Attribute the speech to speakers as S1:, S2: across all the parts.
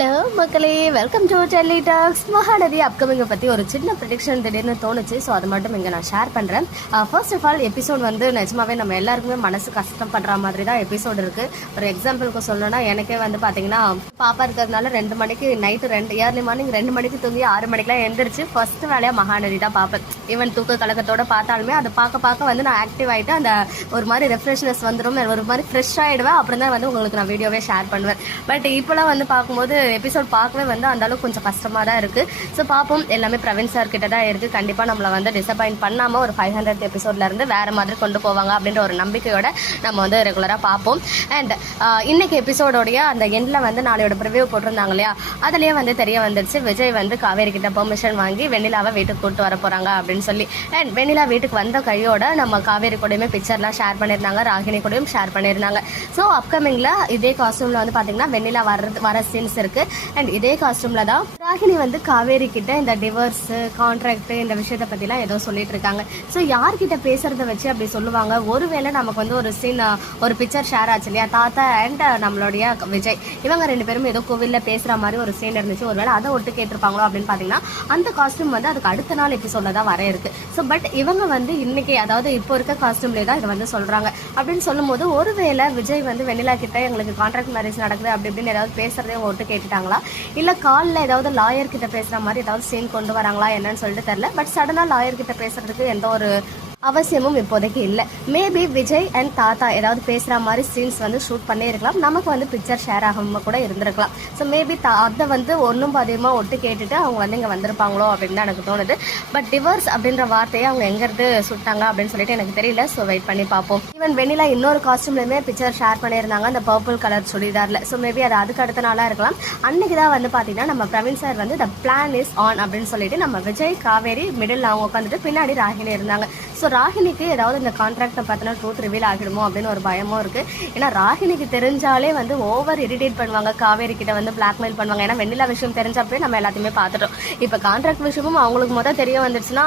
S1: Hello மக்களே welcome to Delhi talks Mahanadi அப்கமிங்கை பற்றி ஒரு சின்ன ப்ரிடிக்ஷன் திடீர்னு தோணுச்சு. ஸோ அது மட்டும் இங்கே நான் ஷேர் பண்ணுறேன் ஃபர்ஸ்ட் ஆஃப் ஆல் எபிசோட் வந்து நிஜமாவே நம்ம எல்லாருக்குமே மனசு கஷ்டப்படுற மாதிரி தான் எபிசோடு இருக்குது ஒரு எக்ஸாம்பிளுக்கு சொல்லணும்னா எனக்கே வந்து பார்த்தீங்கன்னா பாப்பா இருக்கிறதுனால ரெண்டு மணிக்கு நைட்டு ரெண்டு இயர்லி மார்னிங் ரெண்டு மணிக்கு தூங்கி ஆறு மணிக்கெலாம் எந்திரிச்சு ஃபர்ஸ்ட் வேலையாக மகாநதி தான் பார்ப்பேன் ஈவன் தூக்க கலக்கத்தோடு பார்த்தாலுமே அதை பார்க்க பார்க்க வந்து நான் ஆக்டிவ் ஆகிட்டு அந்த ஒரு மாதிரி ரெஃப்ரெஷ்னஸ் வந்துடும் ஒரு மாதிரி ஃப்ரெஷ் ஆகிடுவேன் அப்புறம் தான் வந்து உங்களுக்கு நான் வீடியோவே ஷேர் பண்ணுவேன். பட் இப்போலாம் வந்து பார்க்கும்போது எபிசோட் பார்க்கவே வந்து அந்த அளவுக்கு கொஞ்சம் கஷ்டமாக தான் இருக்குது ஸோ பார்ப்போம். எல்லாமே பிரவீன் சார் கிட்ட தான் இருக்குது கண்டிப்பாக நம்மளை வந்து டிசப்பாயிண்ட் பண்ணாமல் ஒரு ஃபைவ் ஹண்ட்ரட் எபிசோட்லேருந்து வேறு மாதிரி கொண்டு போவாங்க அப்படின்ற ஒரு நம்பிக்கையோட நம்ம வந்து ரெகுலராக பார்ப்போம். அண்ட் இன்னைக்கு எபிசோடோடைய அந்த எண்டில் வந்து நாளையோட ப்ரிவியூ போட்டிருந்தாங்க இல்லையா? அதுலேயே வந்து தெரிய வந்துருச்சு. விஜய் வந்து காவேரி கிட்ட பெர்மிஷன் வாங்கி வெண்ணிலாவை வீட்டுக்கு கூட்டு வர போகிறாங்க அப்படின்னு சொல்லி. அண்ட் வெண்ணிலா வீட்டுக்கு வந்த கையோட நம்ம காவேரி கூடயுமே பிக்சர்லாம் ஷேர் பண்ணியிருந்தாங்க. ராகினி கூடயும் ஷேர் பண்ணியிருந்தாங்க. ஸோ அப்கமிங்கில் இதே காஸ்டியூமில் வந்து பார்த்தீங்கன்னா வெண்ணிலா வர்றது வர சீன்ஸ் இருக்கு. அண்ட் இதே காஸ்டியூமில் தான் ராகினி வந்து காவேரி கிட்ட இந்த டிவர்ஸு கான்ட்ராக்ட் இந்த விஷயத்தை பற்றிலாம் ஏதோ சொல்லிட்டு இருக்காங்க. ஸோ யார்கிட்ட பேசுறத வச்சு அப்படி சொல்லுவாங்க? ஒருவேளை நமக்கு வந்து ஒரு சீன் ஒரு பிக்சர் ஷேர் ஆச்சு இல்லையா? தாத்தா அண்ட் நம்மளுடைய விஜய். இவங்க ரெண்டு பேரும் ஏதோ கோவிலில் பேசுகிற மாதிரி ஒரு சீன் இருந்துச்சு. ஒருவேளை அதை ஒட்டு கேட்டிருப்பாங்களோ அப்படின்னு பார்த்தீங்கன்னா அந்த காஸ்டியூம் வந்து அதுக்கு அடுத்த நாள் எபிசோட தான் வர இருக்கு. ஸோ பட் இவங்க வந்து இன்னைக்கு அதாவது இப்போ இருக்க காஸ்டியூம்லேயே தான் இதை வந்து சொல்கிறாங்க அப்படின்னு சொல்லும்போது ஒருவேளை விஜய் வந்து வெண்ணிலா கிட்ட எங்களுக்கு கான்ட்ராக்ட் மேரேஜ் நடக்குது அப்படி இப்படின்னு ஏதாவது பேசுறதே ஒட்டு கேட்டுட்டாங்களா? இல்லை காலில் ஏதாவது லாயர் கிட்ட பேசுகிற மாதிரி ஏதாவது சீன் கொண்டு வராங்களா என்னன்னு சொல்லிட்டு தெரில பட் சடனாக லாயர் கிட்ட பேசுறதுக்கு எந்த ஒரு அவசியமும் இப்போதைக்கு இல்லை. மேபி விஜய் அண்ட் தாத்தா ஏதாவது பேசுகிற மாதிரி சீன்ஸ் வந்து ஷூட் பண்ணி இருக்கலாம். நமக்கு வந்து பிக்சர் ஷேர் ஆகாம கூட இருந்திருக்கலாம். ஸோ மேபி அதை வந்து ஒன்றும் அதிகமாக ஒட்டு கேட்டுட்டு அவங்க வந்து இங்கே வந்திருப்பாங்களோ அப்படின்னு தான் எனக்கு தோணுது. பட் டிவர்ஸ் அப்படின்ற வார்த்தையை அவங்க எங்கேருந்து சுட்டாங்க அப்படின்னு சொல்லிட்டு எனக்கு தெரியல. ஸோ வெயிட் பண்ணி பார்ப்போம். ஈவன் வெண்ணிலா இன்னொரு காஸ்டியூம்லையுமே பிக்சர் ஷேர் பண்ணியிருந்தாங்க. அந்த பர்பிள் கலர் சுடிதாரில். ஸோ மேபி அது அதுக்கு அடுத்த நாளாக இருக்கலாம். அன்னைக்கு தான் வந்து பார்த்தீங்கன்னா நம்ம பிரவீன் சார் வந்து த பிளான் இஸ் ஆன் அப்படின்னு சொல்லிட்டு நம்ம விஜய் காவேரி மிடில் அவங்க உட்காந்துட்டு பின்னாடி ராகினி இருந்தாங்க. ஸோ ராகினிக்கு ஏதாவது இந்த கான்ட்ராக்டை பார்த்தினா ட்ரூத் ரிவீல் ஆகிடுமோ அப்படின்னு ஒரு பயமும் இருக்குது ஏன்னா ராகினிக்கு தெரிஞ்சாலே வந்து ஓவர் இரிட்டேட் பண்ணுவாங்க. காவேரி கிட்ட வந்து பிளாக்மெயில் பண்ணுவாங்க. ஏன்னா வெண்ணிலா விஷயம் தெரிஞ்சப்பே நம்ம எல்லாத்தையுமே பார்த்துட்டோம். இப்போ கான்ட்ராக்ட் விஷயமும் அவங்களுக்கு மொதல் தெரிய வந்துருச்சுன்னா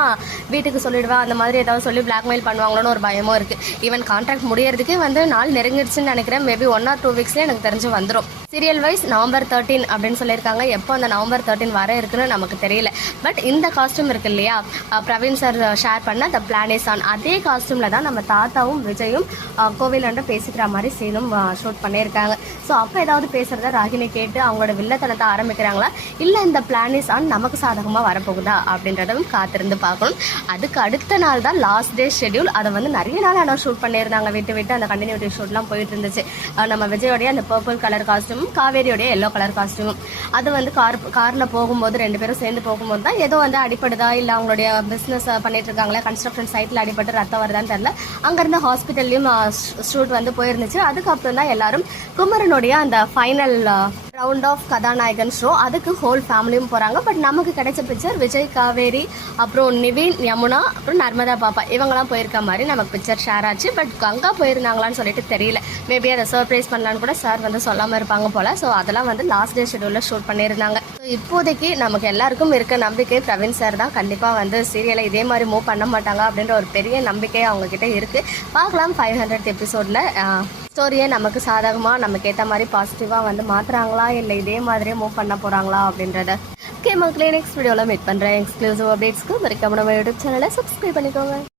S1: வீட்டுக்கு சொல்லிடுவா. அந்த மாதிரி ஏதாவது சொல்லி பிளாக்மெயில் பண்ணுவாங்களோன்னு ஒரு பயமும் இருக்குது ஈவன் கான்ட்ராக்ட் முடியறதுக்கே வந்து நாள் நெருங்கிடுச்சுன்னு நினைக்கிறேன். மேபி ஒன் ஆர் டூ வீக்ஸ்லேயே எனக்கு தெரிஞ்சு வந்துடும் சீரியல் வைஸ் நவம்பர் தேர்ட்டீன் அப்படின்னு சொல்லியிருக்காங்க. எப்போ அந்த நவம்பர் தேர்ட்டீன் வர இருக்குன்னு நமக்கு தெரியல. பட் இந்த காஸ்டியூம் இருக்கு இல்லையா? பிரவீன் சார் ஷேர் பண்ண த பிளானேஸ் ஆன் அதே காஸ்டியூமில் தான் நம்ம தாத்தாவும் விஜயும் கோவிலாண்ட பேசிக்கிற மாதிரி சீனும் ஷூட் பண்ணியிருக்காங்க. ஸோ அப்போ ஏதாவது பேசுகிறத ராகினி கேட்டு அவங்களோட வில்லத்தனத்தை ஆரம்பிக்கிறாங்களா? இல்லை இந்த பிளானேஸ் ஆன் நமக்கு சாதகமாக வரப்போகுதா? அப்படின்றதும் காத்திருந்து பார்க்கணும். அதுக்கு அடுத்த நாள் தான் லாஸ்ட் டே ஷெட்யூல் அதை வந்து நிறைய நாள் ஆனால் ஷூட் பண்ணியிருந்தாங்க. விட்டு விட்டு அந்த கண்டினியூட்டி ஷூட்லாம் போயிட்டு இருந்துச்சு. நம்ம விஜயோடைய அந்த பர்பிள் கலர் காஸ்டியூமும் காவேரியோடைய எல்லோ கலர் காஸ்டியூமும் அது வந்து கார் காரில் போகும்போது ரெண்டு பேரும் சேர்ந்து போகும்போது தான் ஏதோ வந்து அடிப்படுதா இல்லை அவங்களுடைய பிஸ்னஸ் பண்ணிட்டு இருக்காங்களா? கன்ஸ்ட்ரக்ஷன் சைட்டில் அடிபட்டு ரத்தம் வருதான்னு தெரில அங்கேருந்து ஹாஸ்பிட்டல்லையும் ஷூட் வந்து போயிருந்துச்சு. அதுக்கப்புறம் தான் எல்லாரும் குமரனுடைய அந்த final round of Kathanayagan show அதுக்கு ஹோல் ஃபேமிலியும் போகிறாங்க பட் நமக்கு கிடைச்ச பிக்சர் விஜய் காவேரி அப்புறம் நிவின் யமுனா அப்புறம் நர்மதா பாப்பா. இவங்கெல்லாம் போயிருக்க மாதிரி நமக்கு பிக்சர் ஷேர் ஆச்சு. பட் கங்கா போயிருந்தாங்களான்னு சொல்லிட்டு தெரியல. மேபி அதை சர்ப்ரைஸ் பண்ணலான்னு கூட சார் வந்து சொல்லாமல் இருப்பாங்க போல். ஸோ அதெல்லாம் வந்து லாஸ்ட் டே ஷெடியூலில் ஷூட் பண்ணியிருந்தாங்க. ஸோ இப்போதைக்கு நமக்கு எல்லாருக்கும் இருக்க நம்பிக்கை பிரவீன் சார் தான். கண்டிப்பாக வந்து சீரியலை இதே மாதிரி மூவ் பண்ண மாட்டாங்க அப்படின்ற ஒரு பெரிய நம்பிக்கை அவங்க கிட்ட இருக்குது பார்க்கலாம் ஃபைவ் ஹண்ட்ரட் எபிசோடில் ஸ்டோரியை நமக்கு சாதகமாக நமக்கு ஏற்ற மாதிரி பாசிட்டிவாக வந்து மாற்றுறாங்களா இல்லை இதே மாதிரியே மூவ் பண்ண போகிறாங்களா அப்படின்றத ஓகே மக்களே நெக்ஸ்ட் வீடியோவில் மீட் பண்ணுறேன் எக்ஸ்க்ளூசிவ் அப்டேட்ஸ்க்கு மறக்காம நம்ம யூடியூப் சேனலை சப்ஸ்கிரைப் பண்ணிக்கோங்க.